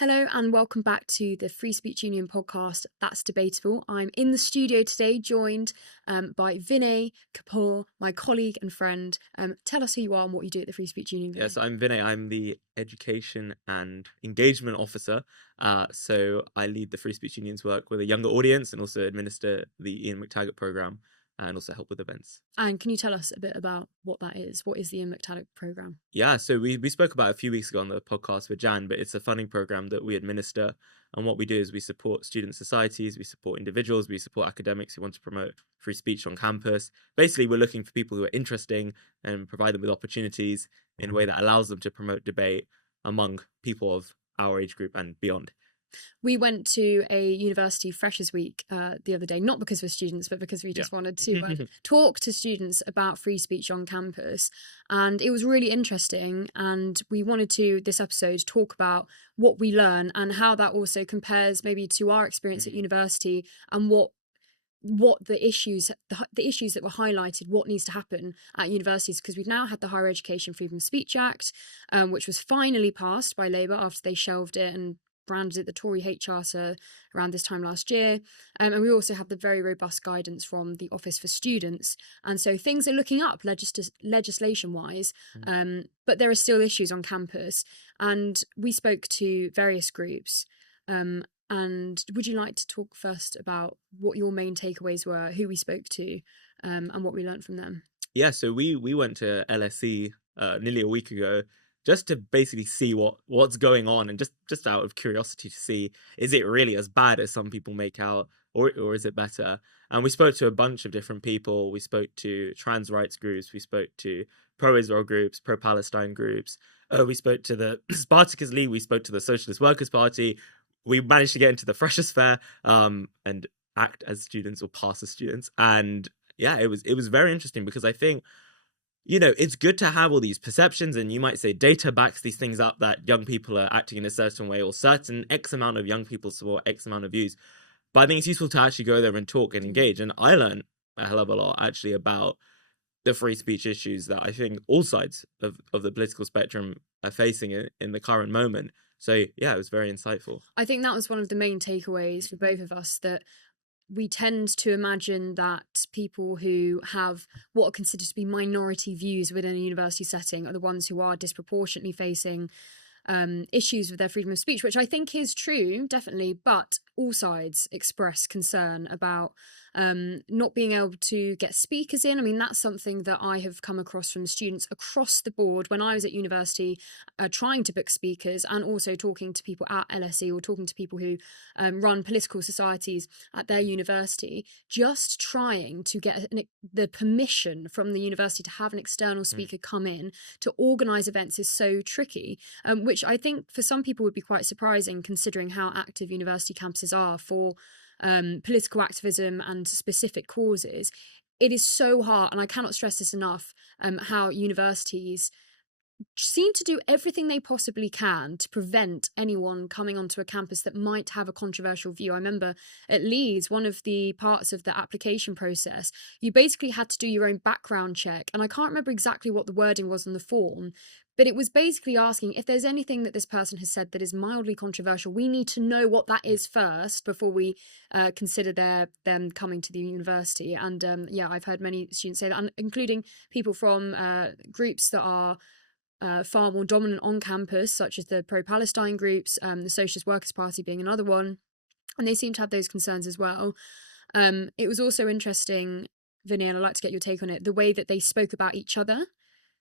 Hello and welcome back to the Free Speech Union podcast, That's Debatable. I'm in the studio today joined by Vinay Kapoor, my colleague and friend. Tell us who you are and what you do at the Free Speech Union. Yes, I'm Vinay. I'm the Education and Engagement Officer. So I lead the Free Speech Union's work with a younger audience and also administer the Ian McTaggart programme and also help with events. And can you tell us a bit about what that is? What is the Ian McTaggart programme? Yeah, so we spoke about it a few weeks ago on the podcast with Jan, but it's a funding programme that we administer. And what we do is we support student societies, we support individuals, we support academics who want to promote free speech on campus. Basically, we're looking for people who are interesting and provide them with opportunities in a way that allows them to promote debate among people of our age group and beyond. We went to a university Freshers Week the other day, not because we're students, but because we just wanted to talk to students about free speech on campus. And it was really interesting. And we wanted to, this episode, talk about what we learn and how that also compares maybe to our experience at university and what the issues that were highlighted, what needs to happen at universities, because we've now had the Higher Education Freedom of Speech Act, which was finally passed by Labour after they shelved it and branded it the Tory hate charter around this time last year. And we also have the very robust guidance from the Office for Students. And so things are looking up legislation-wise, but there are still issues on campus. And we spoke to various groups. And would you like to talk first about what your main takeaways were, who we spoke to, and what we learned from them? Yeah, so we went to LSE nearly a week ago just to basically see what's going on and just out of curiosity to see, is it really as bad as some people make out, or is it better? And we spoke to a bunch of different people. We spoke to trans rights groups, we spoke to pro-Israel groups, pro-Palestine groups, we spoke to the Spartacus League, we spoke to the Socialist Workers' Party. We managed to get into the Freshers' Fair and act as students or pass as students. And yeah, it was very interesting because I think, it's good to have all these perceptions, and you might say data backs these things up, that young people are acting in a certain way or certain X amount of young people support X amount of views. But I think it's useful to actually go there and talk and engage. And I learned a hell of a lot actually about the free speech issues that I think all sides of the political spectrum are facing in the current moment. So yeah, it was very insightful. I think that was one of the main takeaways for both of us, that we tend to imagine that people who have what are considered to be minority views within a university setting are the ones who are disproportionately facing issues with their freedom of speech, which I think is true, definitely, but all sides express concern about not being able to get speakers in. I mean, that's something that I have come across from students across the board when I was at university, trying to book speakers, and also talking to people at LSE or talking to people who run political societies at their university, just trying to get the permission from the university to have an external speaker come in to organise events is so tricky, which I think for some people would be quite surprising considering how active university campuses are for political activism and specific causes. It is so hard, and I cannot stress this enough, how universities seem to do everything they possibly can to prevent anyone coming onto a campus that might have a controversial view. I remember at Leeds, one of the parts of the application process, you basically had to do your own background check. And I can't remember exactly what the wording was on the form, but it was basically asking if there's anything that this person has said that is mildly controversial, we need to know what that is first before we consider them coming to the university. And yeah, I've heard many students say that, including people from groups that are far more dominant on campus, such as the pro-Palestine groups, the Socialist Workers' Party being another one, and they seem to have those concerns as well. It was also interesting, Vinny, and I'd like to get your take on it, the way that they spoke about each other,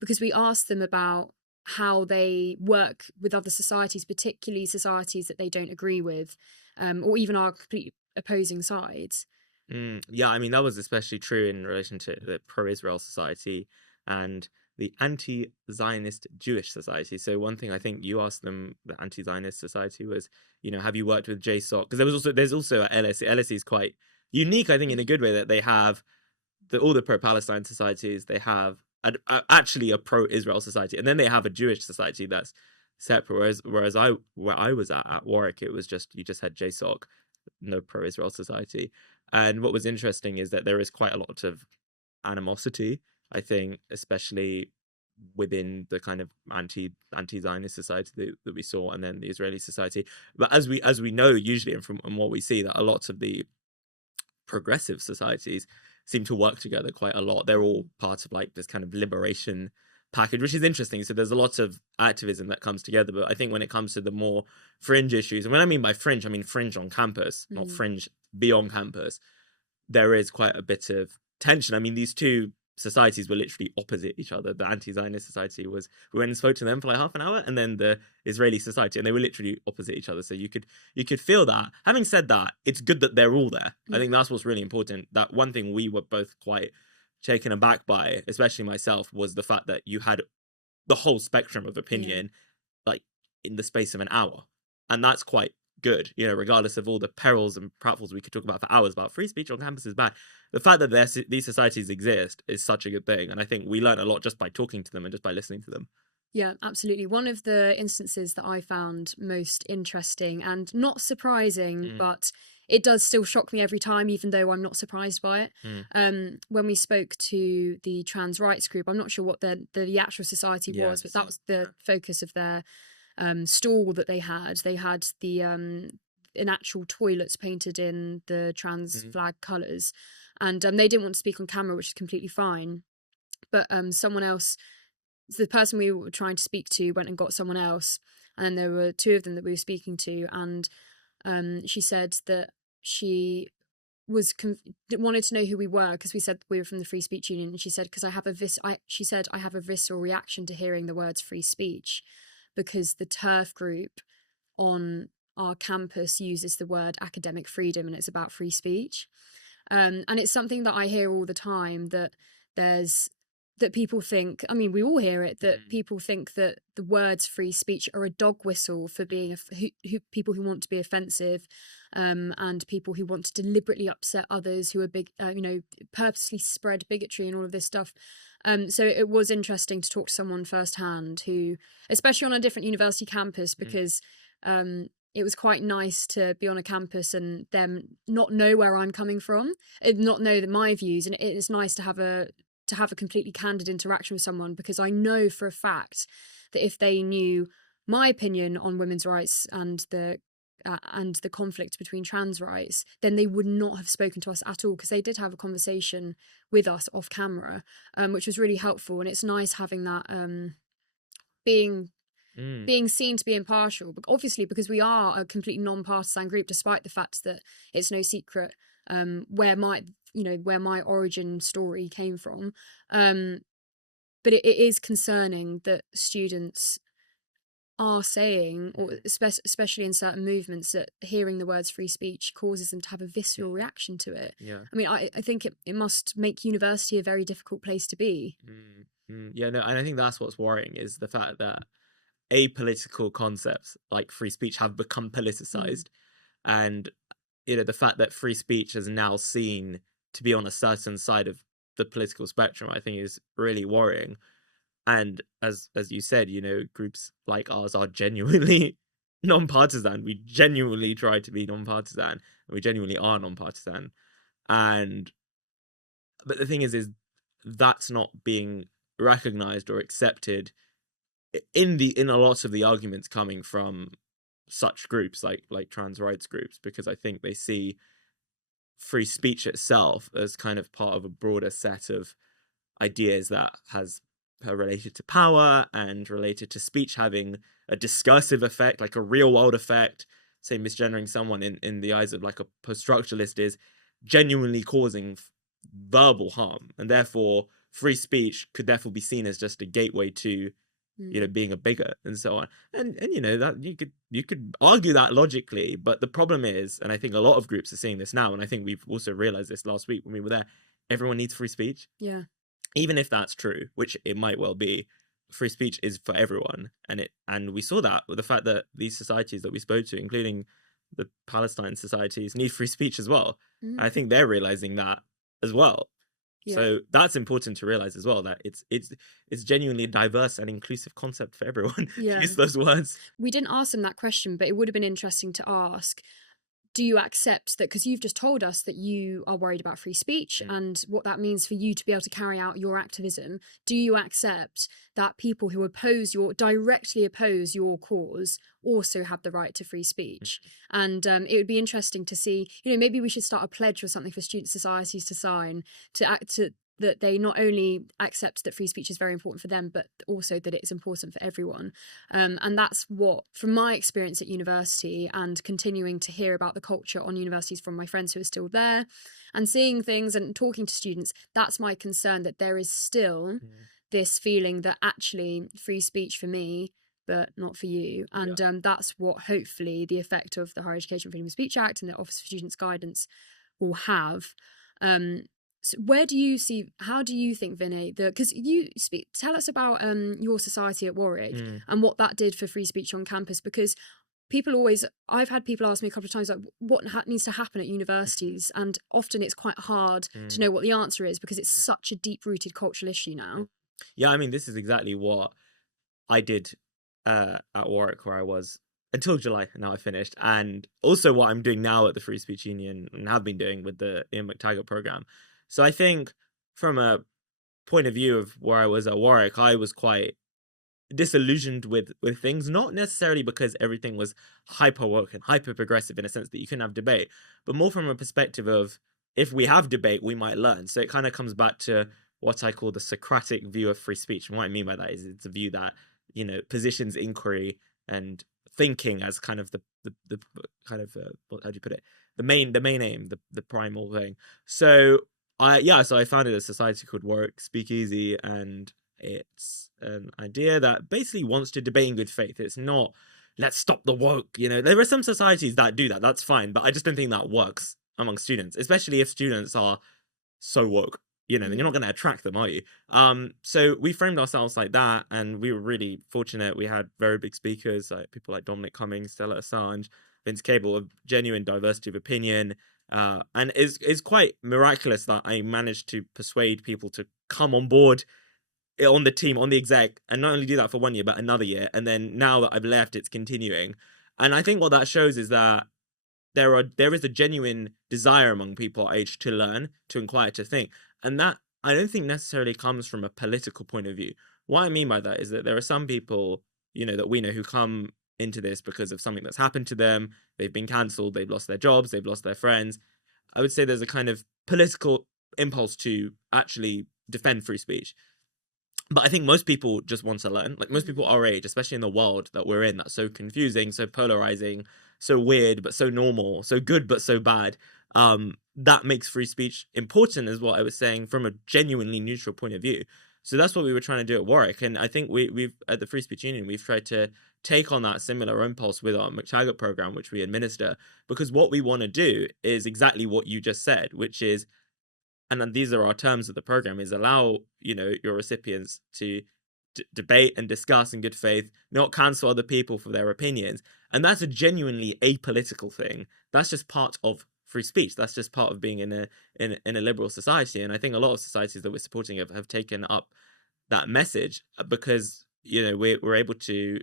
because we asked them about how they work with other societies, particularly societies that they don't agree with, or even are completely opposing sides. Yeah, I mean, that was especially true in relation to the pro-Israel society and the anti-Zionist Jewish society. So one thing I think you asked them, the anti-Zionist society, was, have you worked with JSOC? Because there's also at LSE. LSE is quite unique, I think, in a good way, that they have all the pro-Palestine societies. They have actually a pro-Israel society, and then they have a Jewish society that's separate. Whereas where I was at Warwick, it was you just had JSOC, no pro-Israel society. And what was interesting is that there is quite a lot of animosity, I think, especially within the kind of anti-Zionist society that we saw, and then the Israeli society. But as we know, usually, and from and what we see, that a lot of the progressive societies seem to work together quite a lot. They're all part of like this kind of liberation package, which is interesting. So there's a lot of activism that comes together. But I think when it comes to the more fringe issues, and when I mean by fringe, I mean fringe on campus, not fringe beyond campus, there is quite a bit of tension. I mean, these two societies were literally opposite each other. The anti-Zionist society we went and spoke to them for like half an hour, and then the Israeli society, and they were literally opposite each other. So you could feel that. Having said that, it's good that they're all there. I think that's what's really important. That one thing we were both quite taken aback by, especially myself, was the fact that you had the whole spectrum of opinion like in the space of an hour. And that's quite good, regardless of all the perils and pratfalls we could talk about for hours about free speech on campus is bad. The fact that these societies exist is such a good thing. And I think we learn a lot just by talking to them and just by listening to them. Yeah, absolutely. One of the instances that I found most interesting and not surprising, but it does still shock me every time, even though I'm not surprised by it. When we spoke to the trans rights group, I'm not sure what the actual society was, but that was the focus of their stall that they had. They had the in actual toilets painted in the trans flag colours, and they didn't want to speak on camera, which is completely fine. But someone else, the person we were trying to speak to, went and got someone else, and then there were two of them that we were speaking to, and she said that she wanted to know who we were because we said we were from the Free Speech Union, and she said because I have a visceral reaction to hearing the words free speech, because the TERF group on our campus uses the word academic freedom, and it's about free speech, and it's something that I hear all the time, that people think, I mean, we all hear it, that people think that the words free speech are a dog whistle for being people who want to be offensive, and people who want to deliberately upset others, who are purposely spread bigotry and all of this stuff. So it was interesting to talk to someone firsthand who, especially on a different university campus, because it was quite nice to be on a campus and them not know where I'm coming from, and not know my views, and it is nice to have a completely candid interaction with someone, because I know for a fact that if they knew my opinion on women's rights and the conflict between trans rights, then they would not have spoken to us at all, because they did have a conversation with us off camera, which was really helpful. And it's nice having that being seen to be impartial, but obviously because we are a completely non-partisan group, despite the fact that it's no secret where my origin story came from, but it is concerning that students are saying, or especially in certain movements, that hearing the words free speech causes them to have a visceral reaction to it. I mean, I think it must make university a very difficult place to be. Yeah, no, and I think that's what's worrying, is the fact that apolitical concepts like free speech have become politicized, and the fact that free speech is now seen to be on a certain side of the political spectrum, I think is really worrying. And as you said, groups like ours are genuinely non-partisan. We genuinely try to be non-partisan, and we genuinely are non-partisan. But the thing is that's not being recognized or accepted in a lot of the arguments coming from such groups like trans rights groups, because I think they see free speech itself as kind of part of a broader set of ideas that are related to power and related to speech having a discursive effect, like a real world effect. Say misgendering someone in the eyes of like a post-structuralist is genuinely causing verbal harm, and therefore free speech could therefore be seen as just a gateway to being a bigot and so on. And that you could argue that logically, but the problem is, and I think a lot of groups are seeing this now, and I think we've also realized this last week when we were there, everyone needs free speech. Yeah. Even if that's true, which it might well be, free speech is for everyone. And we saw that with the fact that these societies that we spoke to, including the Palestine societies, need free speech as well. And I think they're realizing that as well. Yeah. So that's important to realize as well, that it's genuinely a diverse and inclusive concept for everyone. Yeah. Use those words. We didn't ask them that question, but it would have been interesting to ask. do you accept that, because you've just told us that you are worried about free speech and what that means for you to be able to carry out your activism, do you accept that people who directly oppose your cause also have the right to free speech? And it would be interesting to see, maybe we should start a pledge or something for student societies to sign that they not only accept that free speech is very important for them, but also that it is important for everyone. And that's what, from my experience at university and continuing to hear about the culture on universities from my friends who are still there and seeing things and talking to students, that's my concern, that there is still this feeling that actually free speech for me, but not for you. And that's what hopefully the effect of the Higher Education Freedom of Speech Act and the Office for Students Guidance will have. So how do you think, Vinay, because tell us about your society at Warwick and what that did for free speech on campus, because I've had people ask me a couple of times, like, what needs to happen at universities, and often it's quite hard to know what the answer is because it's such a deep-rooted cultural issue now. Yeah, I mean, this is exactly what I did at Warwick, where I was until July, and now I finished, and also what I'm doing now at the Free Speech Union and have been doing with the Ian McTaggart program. So I think from a point of view of where I was at Warwick, I was quite disillusioned with things, not necessarily because everything was hyper woke and hyper progressive in a sense that you couldn't have debate, but more from a perspective of, if we have debate, we might learn. So it kind of comes back to what I call the Socratic view of free speech. And what I mean by that is it's a view that, positions inquiry and thinking as kind of the kind of how do you put it, the main aim, the primal thing. So I founded a society called Warwick Speakeasy, and it's an idea that basically wants to debate in good faith. It's not, let's stop the woke. There are some societies that do that. That's fine, but I just don't think that works among students, especially if students are so woke. Then you're not going to attract them, are you? So we framed ourselves like that, and we were really fortunate. We had very big speakers, like people like Dominic Cummings, Stella Assange, Vince Cable, of genuine diversity of opinion. And it's quite miraculous that I managed to persuade people to come on board on the team, on the exec, and not only do that for 1 year, but another year. And then now that I've left, it's continuing. And I think what that shows is that there is a genuine desire among people our age to learn, to inquire, to think. And that I don't think necessarily comes from a political point of view. What I mean by that is that there are some people, that we know who come into this because of something that's happened to them. They've been cancelled, they've lost their jobs, they've lost their friends. I would say there's a kind of political impulse to actually defend free speech. But I think most people just want to learn. Like, most people our age, especially in the world that we're in, that's so confusing, so polarizing, so weird, but so normal, so good, but so bad. That makes free speech important, is what I was saying, from a genuinely neutral point of view. So that's what we were trying to do at Warwick. And I think we've at the Free Speech Union, we've tried to take on that similar impulse with our McTaggart program, which we administer, because what we want to do is exactly what you just said, which is, and then these are our terms of the program, is allow, your recipients to debate and discuss in good faith, not cancel other people for their opinions. And that's a genuinely apolitical thing. That's just part of free speech. That's just part of being in a liberal society. And I think a lot of societies that we're supporting have taken up that message, because we're able to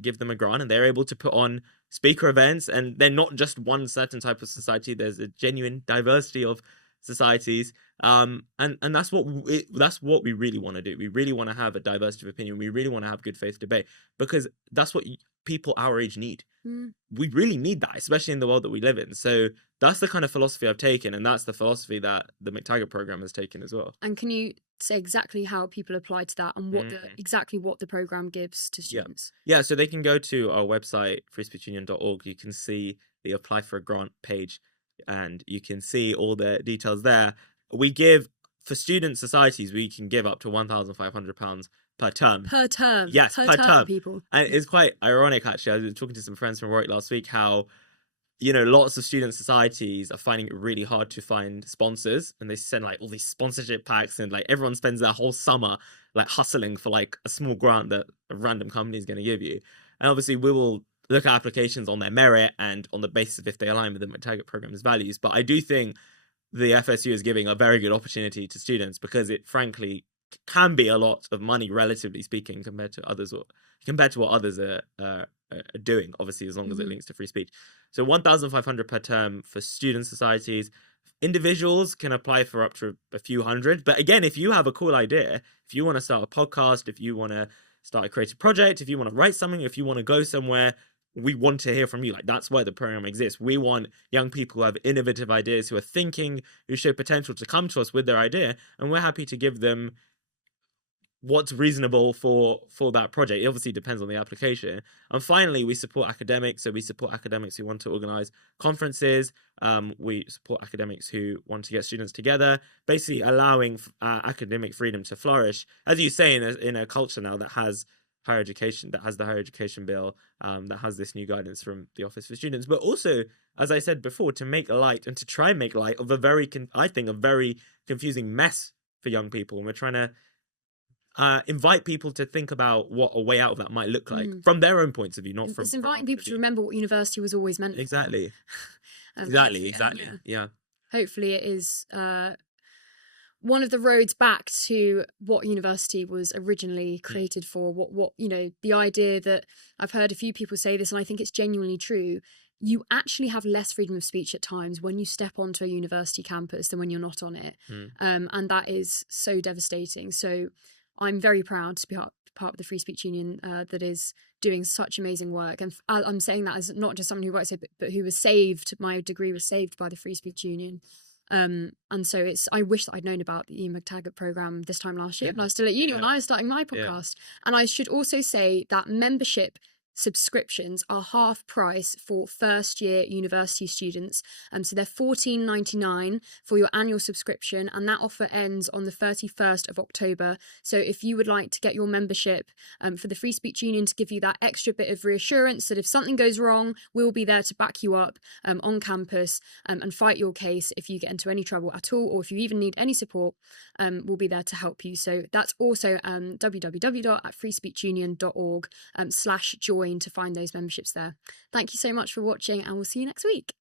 give them a grant, and they're able to put on speaker events, and they're not just one certain type of society. There's a genuine diversity of societies, and that's what we really want to do. We really want to have a diversity of opinion. We really want to have good faith debate, because that's what people our age need. We really need that, especially in the world that we live in. So that's the kind of philosophy I've taken, and that's the philosophy that the McTaggart program has taken as well. And can you say exactly how people apply to that, and what exactly what the program gives to students? Yeah, so they can go to our website, freespeechunion.org. You can see the apply for a grant page, and you can see all the details there. We give, for student societies, we can give up to £1,500 per term. Per term? Yes, per term. People. And it's quite ironic, actually. I was talking to some friends from Warwick last week, how, lots of student societies are finding it really hard to find sponsors, and they send like all these sponsorship packs, and like everyone spends their whole summer like hustling for like a small grant that a random company is going to give you. And obviously we will look at applications on their merit and on the basis of if they align with the McTaggart program's values. But I do think the FSU is giving a very good opportunity to students, because it frankly can be a lot of money, relatively speaking, compared to what others are are doing, obviously, as long as it Mhm. links to free speech. So 1,500 per term for student societies. Individuals can apply for up to a few hundred. But again, if you have a cool idea, if you want to start a podcast, if you want to start a creative project, if you want to write something, if you want to go somewhere, we want to hear from you. Like, that's why the program exists. We want young people who have innovative ideas, who are thinking, who show potential, to come to us with their idea, and we're happy to give them what's reasonable for that project. It obviously depends on the application. And finally, we support academics. So we support academics who want to organize conferences. We support academics who want to get students together, basically allowing academic freedom to flourish, as you say, in a culture now that has higher education, that has the higher education bill, that has this new guidance from the Office for Students, but also, as I said before, to make light and to try and make light of a very confusing mess for young people. And we're trying to invite people to think about what a way out of that might look like from their own points of view, not from. It's inviting people to remember what university was always meant for. Exactly. Exactly. Yeah. Hopefully, it is one of the roads back to what university was originally created for. What the idea that I've heard a few people say this, and I think it's genuinely true. You actually have less freedom of speech at times when you step onto a university campus than when you're not on it, and that is so devastating. So I'm very proud to be part of the Free Speech Union that is doing such amazing work. And I'm saying that as not just someone who works there, but who was saved. My degree was saved by the Free Speech Union. And so I wish that I'd known about the Ian McTaggart programme this time last year, but I was still at uni when I was starting my podcast. And I should also say that membership subscriptions are half price for first year university students, so they're $14.99 for your annual subscription, and that offer ends on the 31st of October. So if you would like to get your membership for the Free Speech Union, to give you that extra bit of reassurance that if something goes wrong, we'll be there to back you up on campus and fight your case if you get into any trouble at all, or if you even need any support, we'll be there to help you. So that's also www.freespeechunion.org/join to find those memberships there. Thank you so much for watching, and we'll see you next week.